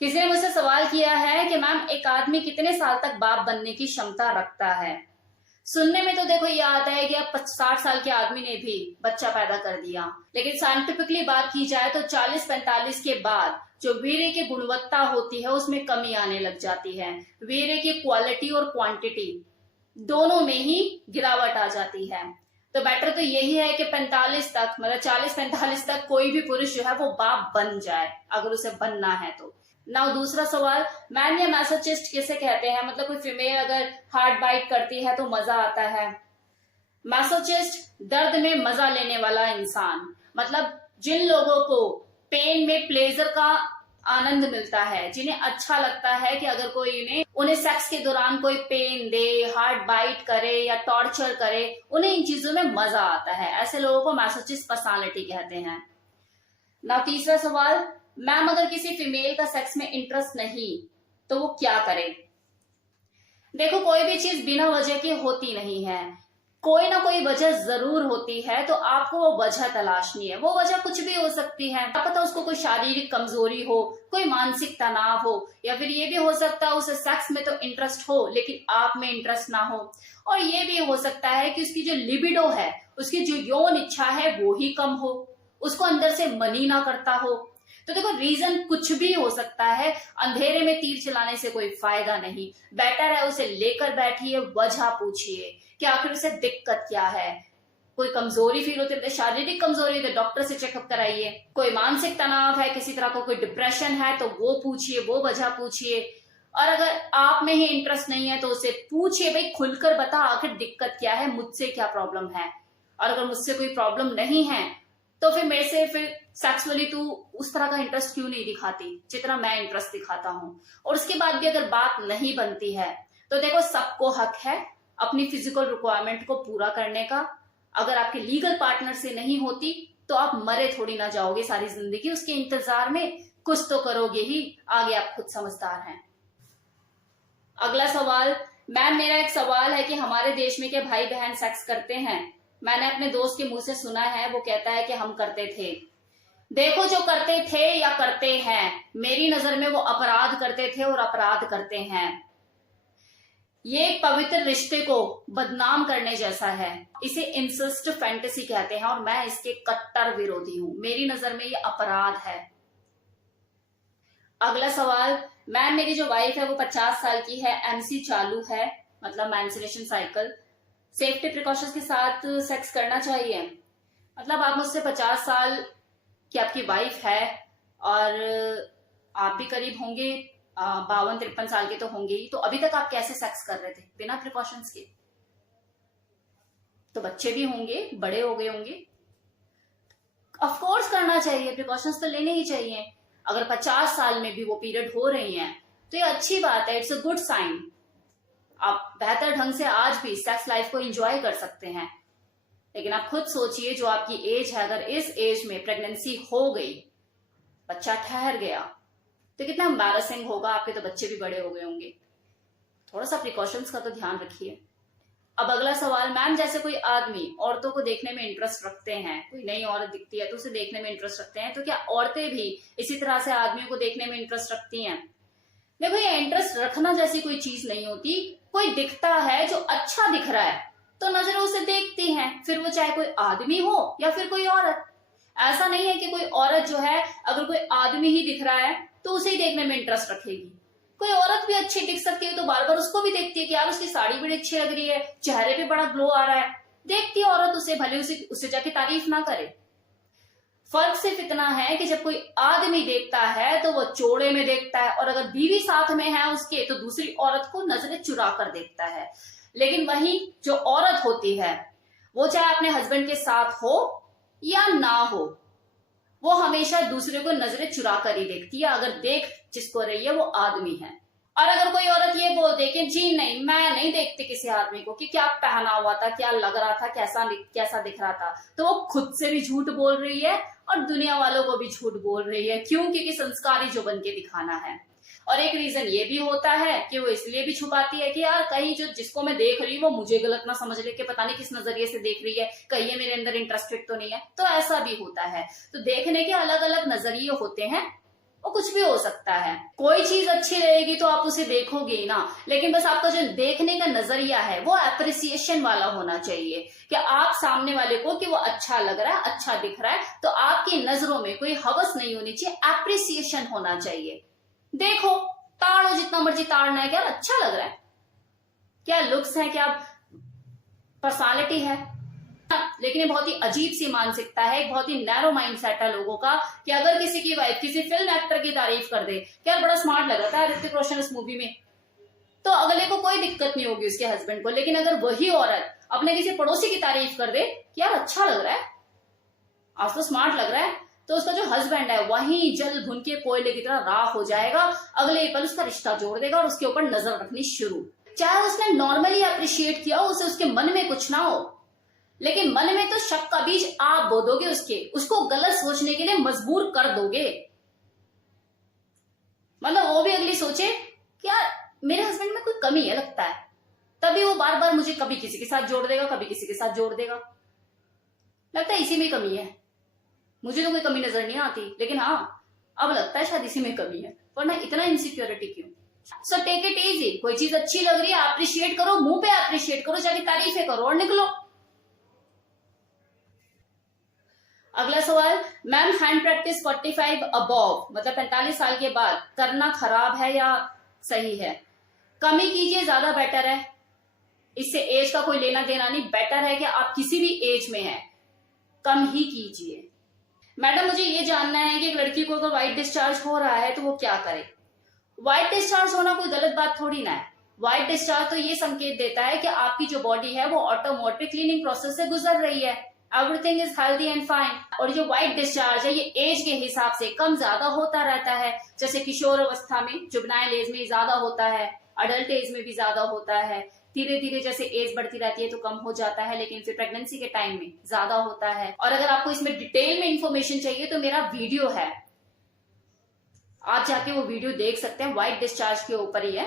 किसी ने मुझसे सवाल किया है कि मैम एक आदमी कितने साल तक बाप बनने की क्षमता रखता है। सुनने में तो देखो ये आता है कि अब 60 साल के आदमी ने भी बच्चा पैदा कर दिया, लेकिन साइंटिफिकली बात की जाए तो 40-45 के बाद जो वीर्य की गुणवत्ता होती है उसमें कमी आने लग जाती है। वीर्य की क्वालिटी और क्वांटिटी दोनों में ही गिरावट आ जाती है। तो बेटर तो यही है कि 45 तक, मतलब 40-45 तक कोई भी पुरुष जो है वो बाप बन जाए, अगर उसे बनना है तो। नाउ दूसरा सवाल, मैन या मैसोचिस्ट किसे कहते हैं? मतलब कोई फीमेल अगर हार्ट बाइट करती है तो मजा आता है। मैसोचिस्ट दर्द में मजा लेने वाला इंसान, मतलब जिन लोगों को पेन में प्लेजर का आनंद मिलता है, जिन्हें अच्छा लगता है कि अगर कोई उन्हें सेक्स के दौरान कोई पेन दे, हार्ट बाइट करे या टॉर्चर करे, उन्हें इन चीजों में मजा आता है, ऐसे लोगों को मैसोचिस्ट पर्सनालिटी कहते हैं। ना तीसरा सवाल, मैम अगर किसी फीमेल का सेक्स में इंटरेस्ट नहीं तो वो क्या करे? देखो, कोई भी चीज बिना वजह की होती नहीं है, कोई ना कोई वजह जरूर होती है, तो आपको वो वजह तलाशनी है। वो वजह कुछ भी हो सकती है, क्या पता उसको कोई शारीरिक कमजोरी हो, कोई मानसिक तनाव हो, या फिर ये भी हो सकता है उसे सेक्स में तो इंटरेस्ट हो लेकिन आप में इंटरेस्ट ना हो, और ये भी हो सकता है कि उसकी जो लिबिडो है, उसकी जो यौन इच्छा है वो ही कम हो, उसको अंदर से मन ही ना करता हो। तो देखो, रीजन कुछ भी हो सकता है, अंधेरे में तीर चलाने से कोई फायदा नहीं। बेटर है उसे लेकर बैठिए, वजह पूछिए कि आखिर उसे दिक्कत क्या है। कोई कमजोरी फील होती है, शारीरिक कमजोरी, तो डॉक्टर से चेकअप कराइए। कोई मानसिक तनाव है, किसी तरह का कोई डिप्रेशन है, तो वो पूछिए, वो वजह पूछिए। और अगर आप में ही इंटरेस्ट नहीं है तो उसे पूछिए, भाई खुलकर बता आखिर दिक्कत क्या है, मुझसे क्या प्रॉब्लम है। और अगर मुझसे कोई प्रॉब्लम नहीं है तो फिर मेरे से फिर सेक्सुअली तू उस तरह का इंटरेस्ट क्यों नहीं दिखाती जितना मैं इंटरेस्ट दिखाता हूँ। और उसके बाद भी अगर बात नहीं बनती है तो देखो, सबको हक है अपनी फिजिकल रिक्वायरमेंट को पूरा करने का। अगर आपके लीगल पार्टनर से नहीं होती तो आप मरे थोड़ी ना जाओगे सारी जिंदगी उसके इंतजार में, कुछ तो करोगे ही, आगे आप खुद समझदार हैं। अगला सवाल, मैम मेरा एक सवाल है कि हमारे देश में क्या भाई बहन सेक्स करते हैं? मैंने अपने दोस्त के मुंह से सुना है, वो कहता है कि हम करते थे। देखो, जो करते थे या करते हैं, मेरी नजर में वो अपराध करते थे और अपराध करते हैं। ये एक पवित्र रिश्ते को बदनाम करने जैसा है। इसे इंसेस्ट फैंटेसी कहते हैं और मैं इसके कट्टर विरोधी हूं। मेरी नजर में ये अपराध है। अगला सवाल, मैम मेरी जो वाइफ है वो 50 साल की है, एमसी चालू है, मतलब मेंस्ट्रुएशन साइकिल, सेफ्टी प्रिकॉशंस के साथ सेक्स करना चाहिए? मतलब आप मुझसे 50 साल की आपकी वाइफ है और आप भी करीब होंगे 52-53 साल के तो होंगे ही, तो अभी तक आप कैसे सेक्स कर रहे थे बिना प्रिकॉशंस के? तो बच्चे भी होंगे, बड़े हो गए होंगे, ऑफ कोर्स करना चाहिए, प्रिकॉशंस तो लेने ही चाहिए। अगर 50 साल में भी वो पीरियड हो रही हैं तो ये अच्छी बात है, इट्स अ गुड साइन। आप बेहतर ढंग से आज भी सेक्स लाइफ को एंजॉय कर सकते हैं। लेकिन आप खुद सोचिए, जो आपकी एज है, अगर इस एज में प्रेगनेंसी हो गई, बच्चा ठहर गया, तो कितना एम्बैरसिंग होगा। आपके तो बच्चे भी बड़े हो गए होंगे। थोड़ा सा प्रिकॉशंस का तो ध्यान रखिए। अब अगला सवाल, मैम जैसे कोई आदमी औरतों को देखने में इंटरेस्ट रखते हैं, कोई नई औरत दिखती है तो उसे देखने में इंटरेस्ट रखते हैं, तो क्या औरतें भी इसी तरह से आदमियों को देखने में इंटरेस्ट रखती हैं? देखो, ये इंटरेस्ट रखना जैसी कोई चीज नहीं होती। कोई दिखता है जो अच्छा दिख रहा है तो नजरें उसे देखती हैं, फिर वो चाहे कोई आदमी हो या फिर कोई औरत। ऐसा नहीं है कि कोई औरत जो है, अगर कोई आदमी ही दिख रहा है तो उसे ही देखने में इंटरेस्ट रखेगी। कोई औरत भी अच्छी दिख सकती है तो बार बार उसको भी देखती है कि यार उसकी साड़ी बड़ी अच्छी लग रही है, चेहरे पे बड़ा ग्लो आ रहा है, देखती है औरत उसे, भले उसे जाके तारीफ ना करे। फर्क सिर्फ इतना है कि जब कोई आदमी देखता है तो वो चौड़े में देखता है, और अगर बीवी साथ में है उसके तो दूसरी औरत को नजरें चुरा कर देखता है। लेकिन वही जो औरत होती है, वो चाहे अपने हस्बैंड के साथ हो या ना हो, वो हमेशा दूसरे को नजरें चुरा कर ही देखती है, अगर देख जिसको रही है वो आदमी है। और अगर कोई औरत ये बोल दे कि जी नहीं, मैं नहीं देखती किसी आदमी को कि क्या पहना हुआ था, क्या लग रहा था, कैसा दिख रहा था, तो वो खुद से भी झूठ बोल रही है और दुनिया वालों को भी झूठ बोल रही है। क्यों? क्योंकि संस्कारी जो बन के दिखाना है। और एक रीजन ये भी होता है कि वो इसलिए भी छुपाती है कि यार कहीं जो जिसको मैं देख रही हूँ वो मुझे गलत ना समझ ले, कि पता नहीं किस नजरिए से देख रही है, कहीं ये मेरे अंदर इंटरेस्टेड तो नहीं है। तो ऐसा भी होता है। तो देखने के अलग अलग नजरिए होते हैं, वो कुछ भी हो सकता है। कोई चीज अच्छी रहेगी तो आप उसे देखोगे ही ना, लेकिन बस आपका जो देखने का नजरिया है वो अप्रिसिएशन वाला होना चाहिए कि आप सामने वाले को कि वो अच्छा लग रहा है, अच्छा दिख रहा है, तो आपकी नजरों में कोई हवस नहीं होनी चाहिए, अप्रिसिएशन होना चाहिए। देखो, ताड़ो जितना मर्जी ताड़ना है, क्या अच्छा लग रहा है, क्या लुक्स है, क्या पर्सनालिटी है। लेकिन ये बहुत ही अजीब सी मानसिकता है, एक बहुत ही नैरो माइंड सेट है लोगों का कि अगर किसी की वाइफ किसी फिल्म एक्टर की तारीफ कर दे, क्या बड़ा स्मार्ट लग रहा था ऋतिक रोशन इस मूवी में, तो अगले को कोई दिक्कत नहीं होगी उसके हस्बैंड को। लेकिन अगर वही औरत अपने किसी पड़ोसी की तारीफ कर दे कि यार अच्छा लग रहा है, आज तो स्मार्ट लग रहा है, तो उसका जो हस्बैंड है वही जल भुन के कोयले की तरह राख हो जाएगा, अगले पल उसका रिश्ता जोड़ देगा और उसके ऊपर नजर रखनी शुरू। चाहे उसने नॉर्मली अप्रिशिएट किया हो, उसे उसके मन में कुछ ना हो, लेकिन मन में तो शक का बीज आप बो दोगे, उसको गलत सोचने के लिए मजबूर कर दोगे। मतलब वो भी अगली सोचे कि यार मेरे हस्बैंड में कोई कमी है लगता है, तभी वो बार बार मुझे कभी किसी के साथ जोड़ देगा, कभी किसी के साथ जोड़ देगा, लगता है इसी में कमी है। मुझे तो कोई कमी नजर नहीं आती, लेकिन हाँ अब लगता है शायद इसी में कमी है, वरना इतना इनसिक्योरिटी क्यों। सो टेक इट इजी, कोई चीज अच्छी लग रही है अप्रिशिएट करो, मुंह पे अप्रिशिएट करो, जाके तारीफें करो और निकलो। अगला सवाल, मैम हैंड प्रैक्टिस 45 अबव मतलब 45 साल के बाद करना खराब है या सही है? कम ही कीजिए, ज्यादा बेटर है, इससे एज का कोई लेना देना नहीं। बेटर है कि आप किसी भी एज में हैं, कम ही कीजिए। मैडम मुझे ये जानना है कि एक लड़की को अगर व्हाइट डिस्चार्ज हो रहा है तो वो क्या करे? व्हाइट डिस्चार्ज होना कोई गलत बात थोड़ी ना है। व्हाइट डिस्चार्ज तो ये संकेत देता है कि आपकी जो बॉडी है वो ऑटोमेटिक क्लीनिंग प्रोसेस से गुजर रही है, everything is healthy and fine. और जो व्हाइट डिस्चार्ज है ये एज के हिसाब से कम ज्यादा होता रहता है, जैसे किशोर अवस्था में, जुवेनाइल एज में ज्यादा होता है, अडल्ट एज में भी ज्यादा होता है, धीरे धीरे जैसे एज बढ़ती रहती है तो कम हो जाता है, लेकिन फिर प्रेगनेंसी के टाइम में ज्यादा होता है। और अगर आपको इसमें डिटेल में इंफॉर्मेशन चाहिए तो मेरा वीडियो है, आप जाके वो वीडियो देख सकते हैं, व्हाइट डिस्चार्ज के ऊपर ही है।